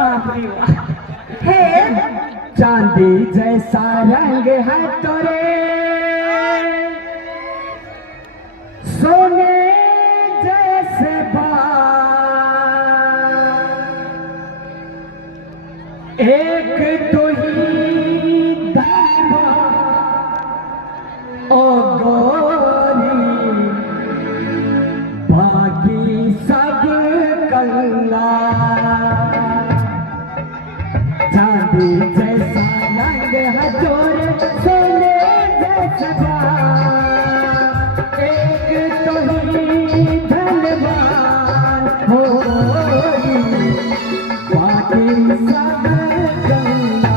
बाप रे बाप। हे चांदी जैसा रंग है तोरे, सोने जैसे बाल, एक तो ही दावा ओ गोरी, बाकी सब कंगाल। चांदी जैसा रंग है तोरे, सोने जैसा बाल, एक तो ही धनवान हो, बाकी सब कंगाल।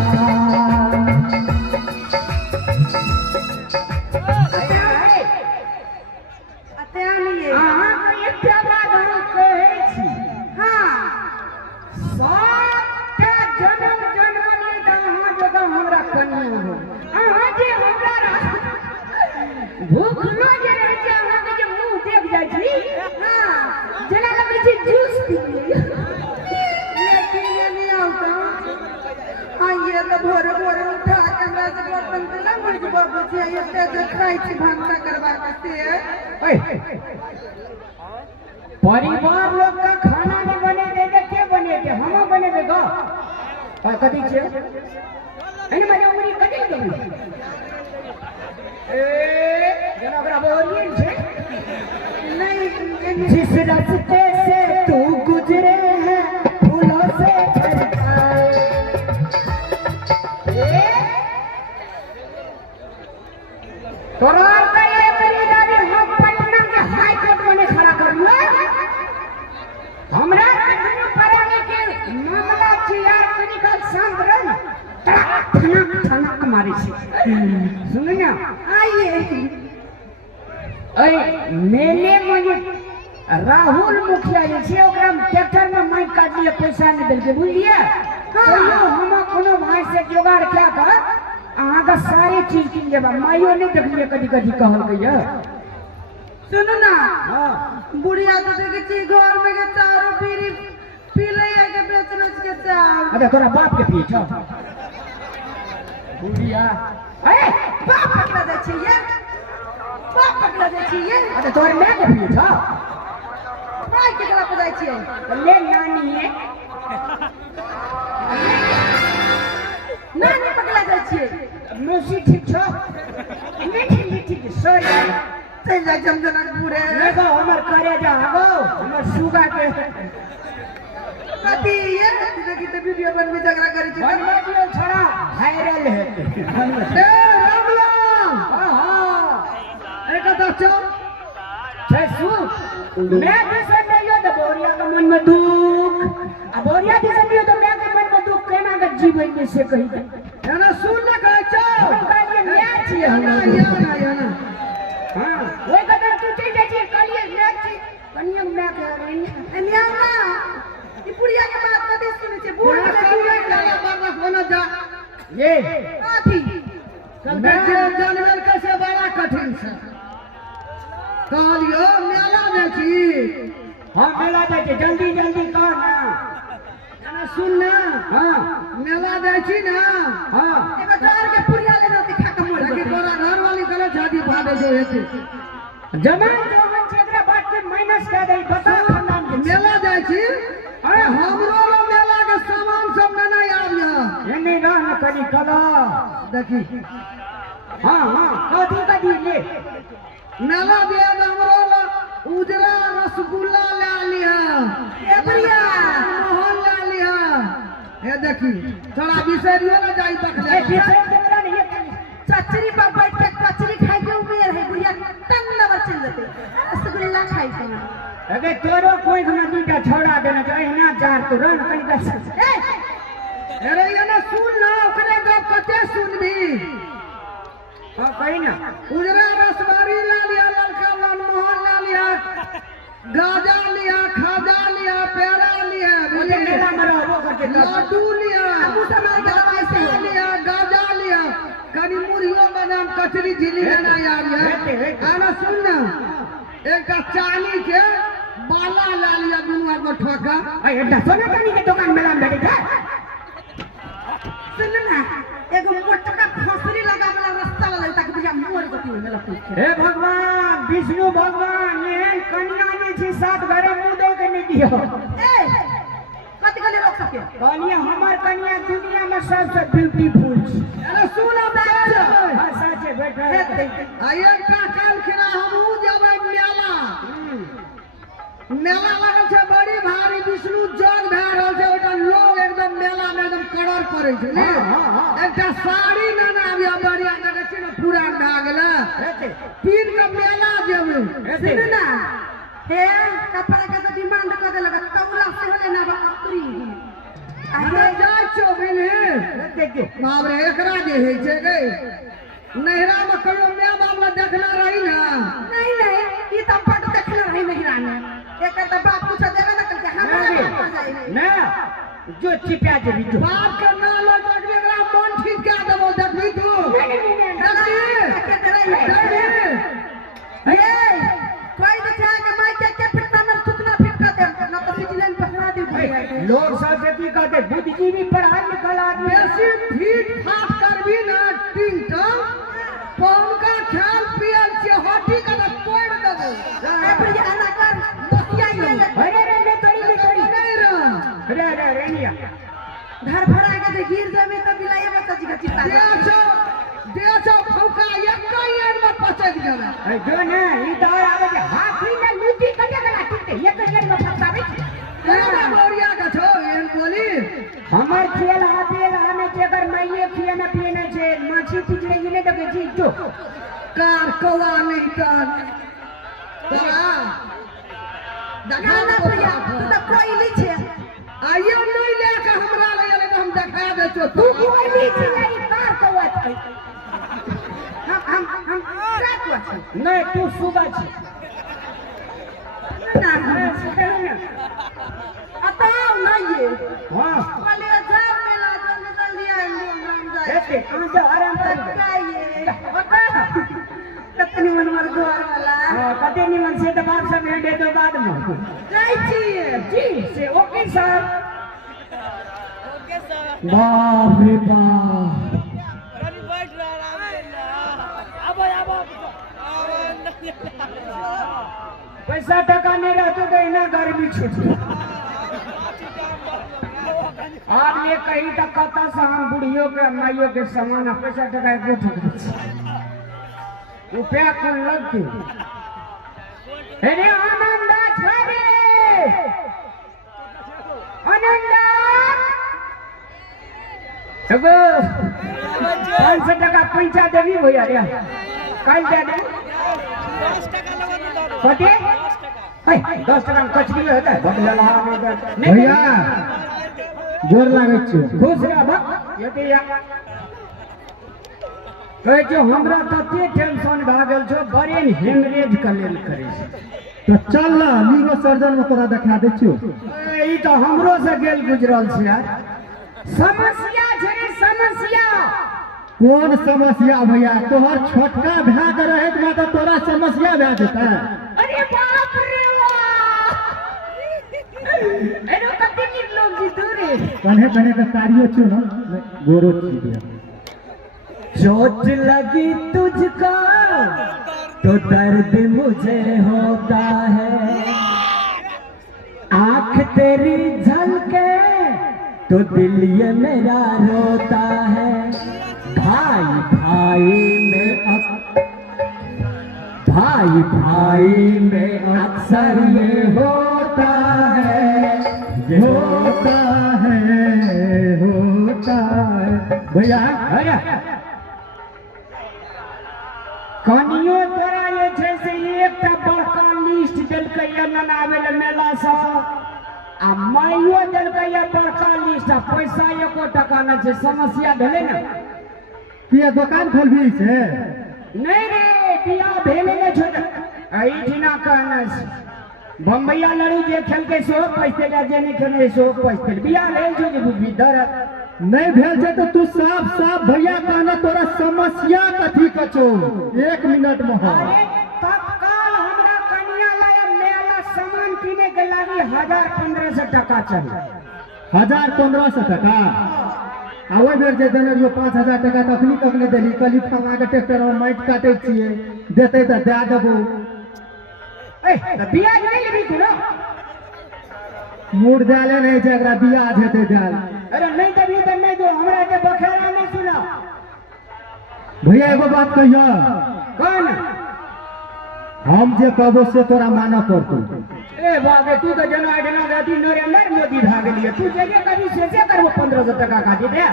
अत्यानी है। अहाँ के एकटा बात हम कहै छी, हाँ सबके जन्म जन्मनी अहाँ जगह हमरा कनिया हो। अहाँ जे हमरा भूखलो जे रहै छै, अहाँके जे मुँह देख जाइ छी, हाँ जेना लगै छै जूस पी लियै। लेकिन ये नहीं आता। हाँ ये तो भोरे भोरे उठा के हमरा से बर्तन के ना मुझ बाबू जी ये ते खाई छी भांता करवा के ओए, परिवार लोग का खाना नहीं बने दे के बने दे, हम बने दे गो। कथी छै एने मारे उमरी कथी के ए जेना ओकरा बोलिए छै नहीं जिस रास्ते से तू गुजरे है फूलों से छलकाए। तोरा के ये मेरी गाड़ी हम पटना के हाई कोर्ट में खड़ा कर लूं। हमरा कखनो पराने के मामला छी यार, कनिकल शांत रह न, थाना मारे छी। सुन ना आइए अरे मेले में राहुल मुखिया जे छै, ओकरा ट्रैक्टर में माइक काट लिए, पैसा नहीं देलके, बुझलिए। कहियो हम कोनो भाई से जोगाड़ क्या कर अहाँ का सारे चीज किन देबा। माइयो नहीं देखलिए कदी कदी कहलकै ये। सुनो ना हां बुढ़िया तो देखे छी घर में के चारो पीरी पी ले के बेच रोज के चाव। अबे तोरा बाप के पीछ बुढ़िया, ए बाप पकड़ा दे छी ये, बाप पकड़ा दे छी ये। अबे तोर मां के पीछ माय के गला पजाई छी ले नानी है। नानी पकड़ा दे छी। मौसी ठीक छ नहीं ठीक सॉरी चल जा जमजनक पूरे देखो हमर करे जा गो हमर सुगा के कथी ये देखि त वीडियो बन में झगड़ा करै छी। बनवा दियो छोड़ा वायरल है। ए रामलाल हां एक दस छै सु मैं दिसे नहीं तो बोरिया के मन में दुख, आ बोरिया दिसे नहीं तो मैं के मन में दुख केना के जीवन में से कहि दे ना सुन न कहै छौ कहलिए मैं छी हम ना हां ओए कदर तू चल जाइ छी, कहलिए मैं छी कनिया मैं कह रही एनिया ना ई पुड़िया के बात कथी सुनै छै। बूढ़ के दूरे काला बरस बन जा ये काथी मैं जानवर कैसे बड़ा कठिन छै। कहलियो मेला में छी। हां मेला जाइ छी, जल्दी जल्दी कह ना। ना सुन ना हां मेला जाइ छी ना। हां एगो डर के पुड़िया लेना दिखा के मोड़ के तोरा घर वाली करे शादी भादे जो हेते जमान जोहन छेकरा बात के माइनस कर दई बता खानदान के मेला जाइ छी। अरे हमरो लो मेला के सामान सब ना आबिया एने ना न कनी कला देखी। हां हां कथी कथी ले मेला दिया हमरो लो उजरा रसगुल्ला ले लिया, ए बढ़िया मोहन ले लिया। ए देखी थोड़ा बिसरियो ना जाई तक ले बिसर के मेरा नहीं चचरी पर बैठ के कचरी खाई के उमेर है बुढ़िया टन नंबर चल जाते रसगुल्ला खाई के। अबे तोरो कोई ना दीटा छोड़ा देना चाहिए ना जार तो रन कहीं दस अरे ये ना सुन ना ओकरे गप कते सुनबी। हां कहीं ना उजरा रसवारी ला लिया, लड़का मनमोहन ला लिया, गाजा लिया, खाजा लिया, पेड़ा लिया, मुझे मेला में रहबो करके लड्डू लिया, पैसा लिया, गाजा लिया, कनी मुरियो बादाम कचरी झिली लेना यार है। आना सुन ना एक चाली के बाला ला लिया दुनू को ठोका। अरे सोना चांदी के दुकान मेला में बैठे थे। सुन ना एगो मोटका फसरी लगा वाला रास्ता वाला ताकि बुझा मोर गति में मेला पूछ हे भगवान विष्णु भगवान ये कन्या जे छी सात घरे मुंह दे के नहीं दियो। ए कति गले रोक सके कन्या हमार कन्या दुनिया में सबसे ब्यूटीफुल छी। अरे सुनो बच्चा हां सच है बैठा आये का काल खिना हमहू जेबै मेला। मेला लागल छै बड़ी भारी विष्णु जग भए रहल छै ओटा लोग एकदम मेला में एकदम कड़र पड़े छै ने। एकटा साड़ी नाना अभी बढ़िया लगे छै ना पुरान भए गेलै तीन के मेला जेबै सुन ना हे कपड़ा के तो डिमांड कर दे लगा तौला से होले ना बकरी अरे जाय छो बिलहे देखियो बाप रे एकरा जे हे छै गे नहरा में कहियो माय बाप ला देखला रही ना। नहीं नहीं ई तो पट देखले रही नहिरा में एक तो बाप कुछ देबे ना करके हमरा पास जाई ना जो चिपया जे भी बाप के ना लो जगले एकरा मन ठीक क्या देबो देखबी तू कोई देखा के माई के पिटना में सुतना फिट कर दे ना तो सिटिलन पकड़ा दी। लोग सब की कहते बुद्धिजीवी पढ़ा लिखल आदमी ऐसी फीट फाट करबी ना तीन टन पौन का ख्याल पियल से हटी का तो तोड़ देबो। ए बढ़िया ना कर बतिया ये अरे रे मैं तोड़ी नहीं रह रे रेनिया घर भरा के गिर जाबे तो बिलाए बच्चा जी का चिंता देछो फौका एक एन में पचक जावे। ए जो ने ई तो आवे के हाथी में लूटी कटे गला टिकते एक एन में फसावे एना बोरिया का छो एन बोली हमर खेल हाथेल हमें जेकर माइए खिए न पिए न छे माछी पिछले गिने दगे जी जो कार कवा नहीं कर तोरा ना ना बढ़िया तू तो कोई नहीं छे आइयो नहीं लेके हमरा ले तो हम देखा दे छो तू कोई नहीं छे ई कार कवा छै हम रात को नहीं तू सुबह छी ना ना अताव नहीं ये हां वाले जब मेला जल्दी आई हम जाए ऐसे कहां जा आराम कर जाइए बता कतनी मन मर द्वार वाला हां कते निमन से तो बाप सब दे दो बाद में नहीं चाहिए जी से ओके सर बाप रे बाप पैसा टका नहीं रहते तो इन्हें गर्मी छूटी आप ये कहीं तक कहता से हम बुढ़ियों के माइयों के समान पैसा टका के रुपया कुल लगती अरे आनंदा छोरे आनंदा एगो 500 टका पैसा देवी भैया रे कल दे दे 10 टका में कचरी होता है भैया जोर लागे छो खुश रह बा यदि कहे जो हमरा तते टेंशन भ गेल छो ब्रेन हेमरेज कर लेल करे तो चल ना न्यूरो सर्जन में तोरा देखा दे छो। ई तो हमरो से गेल गुजरल छै यार समस्या छै रे समस्या कौन समस्या भैया तोहर छोटका भए के रहे तो तोरा समस्या भए जेता। अरे बाप रे वाह एनो कते नीक लोग जी दूरे कन्हे कन्हे के कारियो छो ना गोरो छी दिया। चोट लगी तुझको तो दर्द मुझे होता है आंख तेरी झलके तो दिल ये मेरा रोता है भाई भाई में अक्सर ये होता है भैया अरे कनियो तोरा ये छै से एकटा बड़का लिस्ट देलकै या ननावे ले मेला सा आ माइयो देलकै या बड़का लिस्ट आ पैसा एको टका न छै समस्या भेलै न किया दुकान खोलबी से नहीं रे बिया भेले ने छोड़ आई दिना कहना छै बम्बईया लड़ी जे खेलकै सो पैसे ले जे नहीं खेले सो पैसे बिया ले जो जे बुझी दरद नहीं भेल छै तो तू साफ साफ भैया कहना तोरा समस्या कथी कछो 1 मिनट में हो। अरे तत्काल हमरा कन्या लाया मेला सामान किने के लागी 1500 टका चाहिए। 1500 टका आ ओहि बेर जे देने रहियो 5000 टका तखनी कखने देली कली फला के ट्रैक्टर में माटि काटे छियै देते त दे देबो। ए त बियाज नहीं लेबी तू ना? मूड देले नहीं जे एकरा बियाज हेते देल। अरे नहीं देबी त नहीं दो, हमरा के बखेड़ा नहीं सुना। भैया एगो बात कहियो, कौन? हम जे कहबो से तोरा मानऽ पड़तौ। ए बाबे तू तो जना आइडना रहती नरेंद्र मोदी भाग लिए, तू जगह कभी से करबो 1500 टका खाती दे।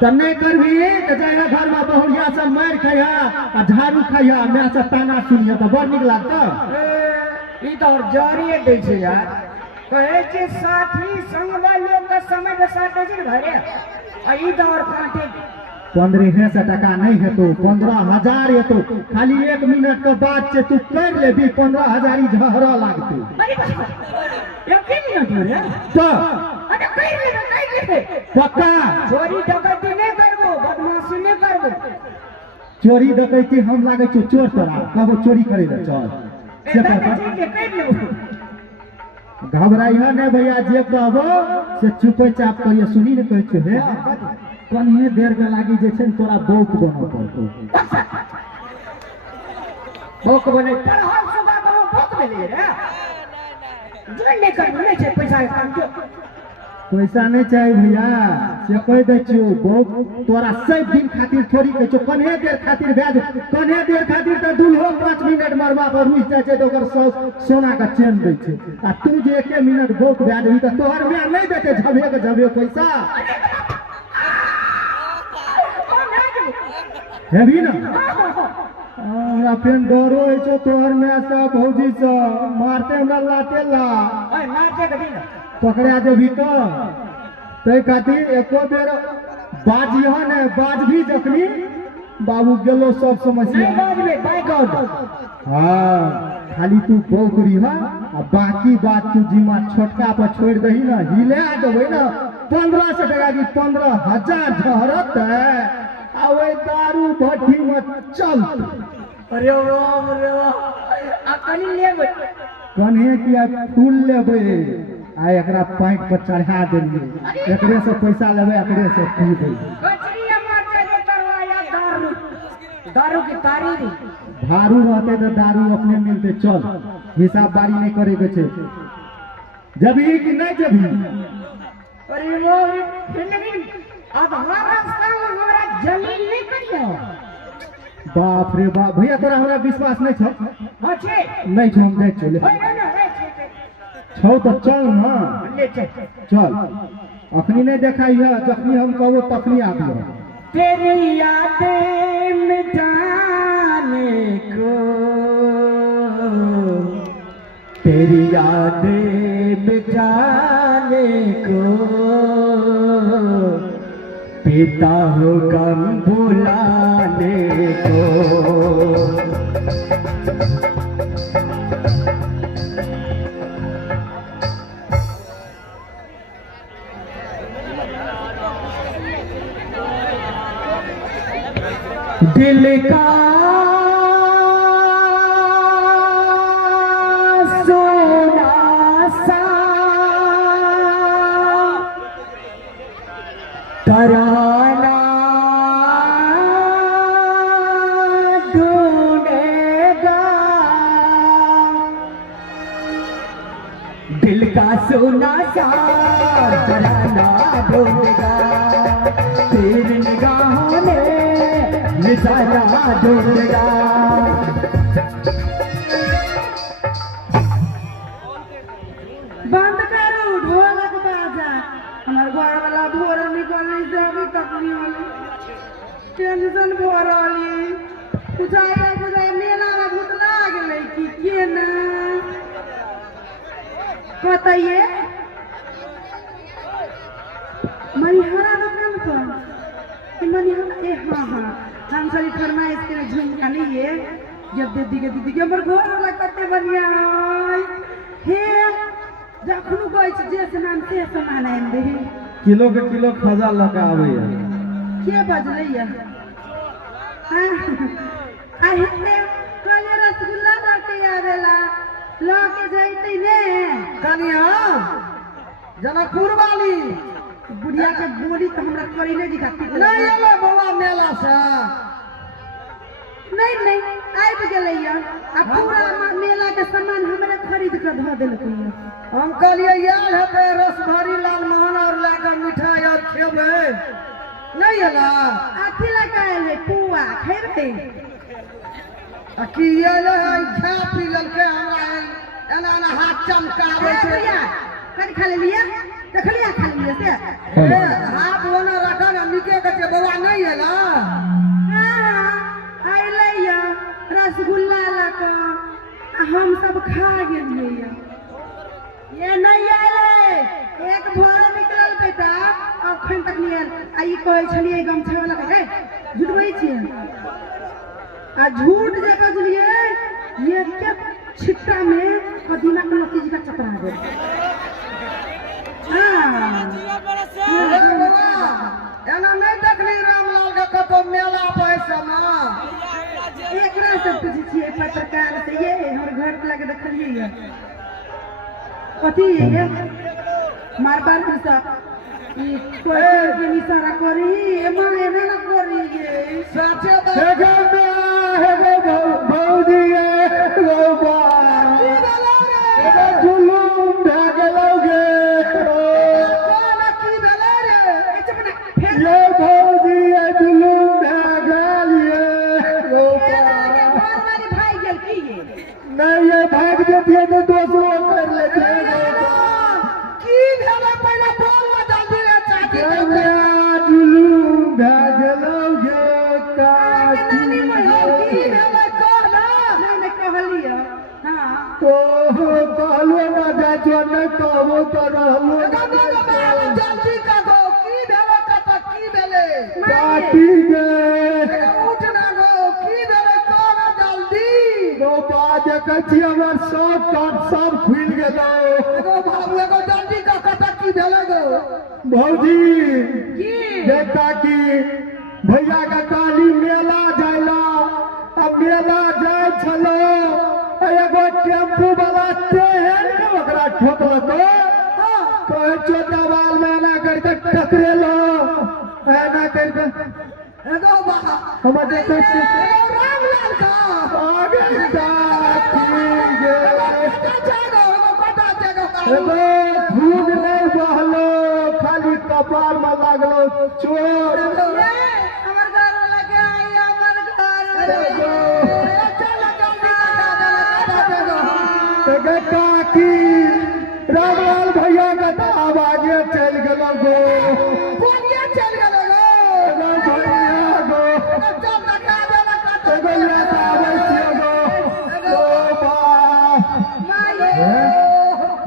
त नहीं करबी त जाए घर में बहुरिया सब मार खाइया आ झाड़ू खाइया मैं से ताना सुनिया त बड़ निक लागत। ई तो और जारिए दै छै यार। कहे छै साथी संगवा लोग का समय के साथ दे छै भरे आ ई तो और कांटे 1500 टका नहीं हेतौ, 15000 हेतौ। खाली 1 मिनट के बाद से तू कर लेबी 15000 ही झहरा लागतौ। अरे यकीन नहीं रे तो अरे कर ले पक्का चोरी डकैती नहीं करबो, बदमाशी नहीं करबो। चोरी डकैती हम लागे छौ चोर तोरा कहबो चोरी करे ले चल से एकदम पक्का। ठीक है कर लेबो। घबराइहा नहीं भैया, जे कहबो से चुपे चाप करिए। सुनी ने कहै छौ हे कन्हे देर के लागी जे छै तोरा बौक बनऽ पड़तौ। भोक बने पर हम सुबह को भोक देले रे जोन नहीं करबो, नहीं छै पैसा के काम जो। पैसा नहीं चाहिए भैया से कह दे छियो, बौक तोरा सब दिन खातिर थोड़ी कह छो। कन्हे देर खातिर ब्याज, कन्हे देर खातिर त दुल्हो 5 मिनट मरबा पर रुइस जाय छै त ओकर सोना का चेन दै छै। आ तू जे 1 मिनट बौक ब्याज हुई त तोहर में नहीं देते झबे के झबे पैसा हेबी ना। हमरा फेन डरो होइ छो तोहर में सब भौजी सब मारते हमरा लाते ला ओए मार के कभी ना पकड़ा जेबी तो तै खातिर एको बेर बाजिह ने बाजभी जखनी बाबू गेलो सब समस्या। नहीं बाजबे बाय गॉड। हाँ खाली तू बौक रही आ बाकी बात तू जिम्मा छोटका पर छोड़ दही ना, हिला देबै ना 1500 टका की 15000 झहरत आ ओए दारू भट्टी में चल। अरे बाप रे बाप आ कनी लेबे कन्हे किया फूल लेबै आ एकरा पाइट पर चढ़ा देलिए, एकरे से पैसा लेबै एकरे से पीबै। कचरिया मार के करवाया दारू, दारू की तारी भारू रहते तो दारू अपने मिलते। चल हिसाब बारी नहीं करे के छै, जबी कि नहीं जबी। अरे वो लेकिन अब हमारा संग हमरा जमीन नहीं करियो। बाप रे बाप भैया तोरा हमरा विश्वास नहीं छौ? हां छे नहीं छौ हम देख चले ओए ना रे छौ तो चल ना ले छे। चल। अखनी नहीं देखाई है, जखनी हम कहबो तखनी आबियो। तेरी यादें मिटाने को, तेरी यादें मिटाने को पीता हूँ गम भुलाने को। दिल का सोना सा तराना ढूंढेगा, दिल का सोना सा तराना ढूंढेगा, तेरी निगाहों ने निशाना ढूंढेगा। बंद करो ढोलक बाजा। हमार घर वाला भोर निकलने से अभी तक नहीं होली, टेंशन भर रही। बुझाए मेला में भूतला गेलै कि केना बताइए। मनिहारा दुकान पर मनिहारा ए हाँ हाँ हम सारी फरमाइश के झुमका नहीं है जब दीदी के हमर घर वाला कते बढ़िया है जखनु गई जे सामान से सामान आन दे किलो के किलो खजा लगा आवे है। के बजलैया आ हेते कले रसगुल्ला लाके आवेला लाके जैते ने कनिया जनकपुर वाली बुढ़िया के बोली तो हमरा करी नहीं दिखाती नहीं एले बौआ मेला से नहीं आबि गेलैया आ पूरा मेला के सामान हमरा खरीद के ध देलकैया हम कहलिए यार हेतै रस भरी लाल मोहन और लेकर मिठाई और खेबै नहीं एला अथी लगा है पुआ खेबै आ की एले खा पी लेलकै हमरा एना एना हाथ चमकाबै छै भैया कनि खा लेलिए देखलिए खा लेलिए से ए, हाथ ओना रखा ना निके के छै बौआ नहीं एला हाँ आइलैया रसगुल्ला लगा हम सब खा गेलिए ये नहीं आले एक भोर निकलल बेटा अखन तक नहीं आयल आ ई कहै छलिए गमछा वाला के झुटबै छियै आ झूठ जे बजलिए ये के छिट्टा में कदीमा के लत्ती जी का चतरा दे हां ए बौआ एना नहीं देखली रामलाल के कतो मेला पैसा में एकरा सब पूछे छियै पत्रकार से ये हमर घर पे लगे देखलिए ये कथी ये मारबार के सब ई कोई के इशारा करी एमा एना ना करी ये साचे बात हेगो भौजी हेगो बा हेगो जुलूम भए गेलौ गे कोन की भेलै रे ए चपना फेर ये भौजी जुलूम भए गेल ये हेगो बा घर वाली भाई गेल की ये नहीं ये भाग जेतिए तो दोसरो कर लेते हेगो बा की भेलै पहिले बोल ना जल्दी रे चाची जुलूम भए गेलौ गे काकी नानी की महिला भेलै कह ना नहीं कहलिए हां तो कहलो ना जाय छो नहीं कहबो तो रहलो जल्दी कहो की भेलै कत की भेलै काकी गे उठ ना गो की भेलै कह ना जल्दी तो बात देखै छी हमर सब काट सब खुल गेलो एगो बाबू एगो जल्दी कह कत की भेलै गो भौजी की जे काकी भैया का काली मेला जायला अब मेला जाय छलो एगो टेम्पू वाला तेहन के ओकरा ठोकलको कहै छो दवाल में एना करके टकरेलो एना करके एगो बाबा हम देखै छी एगो रामलाल का आगे काकी गे एगो भूख नहीं बहलो खाली कपार में लागलो चोर हमर घर वाला के आई हमर घर एगो काकी रामलाल भैया का तो आवाजे चल गेलो गो एगो भैया गो एगो याद आबै छियै गो ओ बा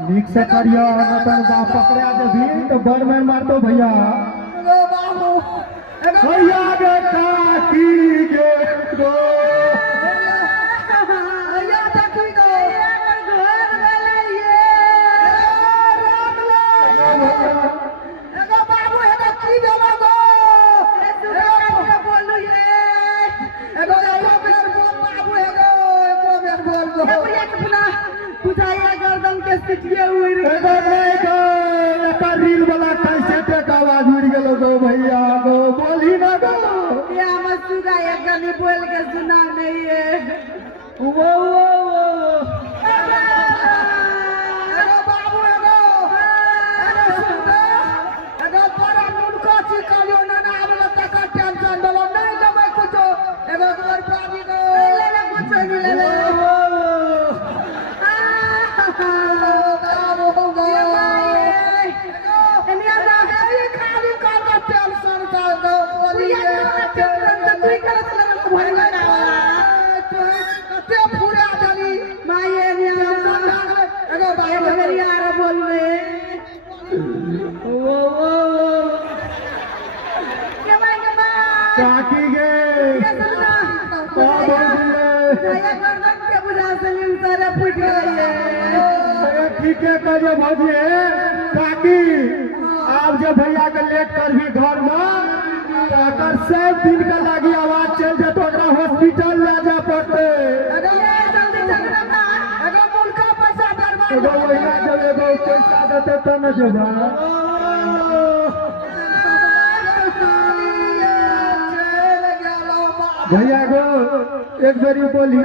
नीक से करियो न तो बा पकड़ा देबी तो बड़ में मारतो भैया भैया गे काकी गे गो गर्दन के सिटिए हुई एगो नहीं गो एका रील वाला कैसे टेक आवाज उड़ गेलो गो भैया गो बोली ना गो या मसूरा एक गली बोल के सुना नहीं है वो काकी गे ठीक है करियो भौजी काकी आप जब भैया के लेट कर भी घर में अगर सब दिन का लागी आवाज चल जाए तो हॉस्पिटल ले जा पड़ते जल्दी चल पैसा देते तो न जेबा भैया गो एक जोड़ी बोली